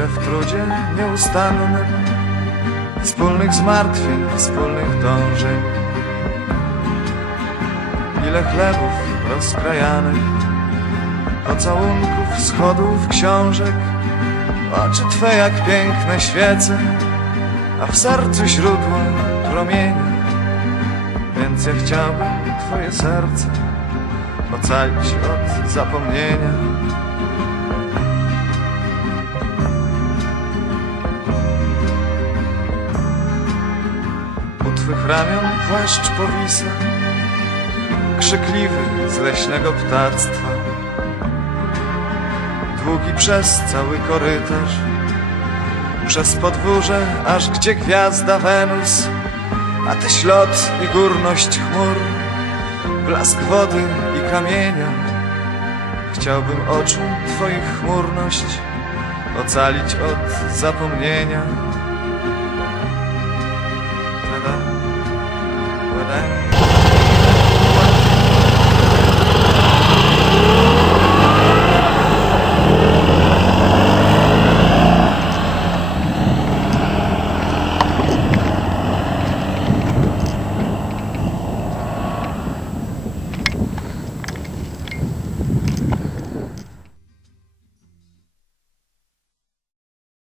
Ile w trudzie nieustannym Wspólnych zmartwień, wspólnych dążeń. Ile chlebów rozkrajanych Pocałunków, schodów, książek. Oczy Twe jak piękne świece A w sercu źródło promienia Więc ja chciałbym Twoje serce Ocalić od zapomnienia Twych ramion płaszcz powisa Krzykliwy z leśnego ptactwa. Długi przez cały korytarz Przez podwórze, aż gdzie gwiazda Wenus A Ty ślot i górność chmur Blask wody i kamienia. Chciałbym oczu Twoich chmurność Ocalić od zapomnienia. Ta-da.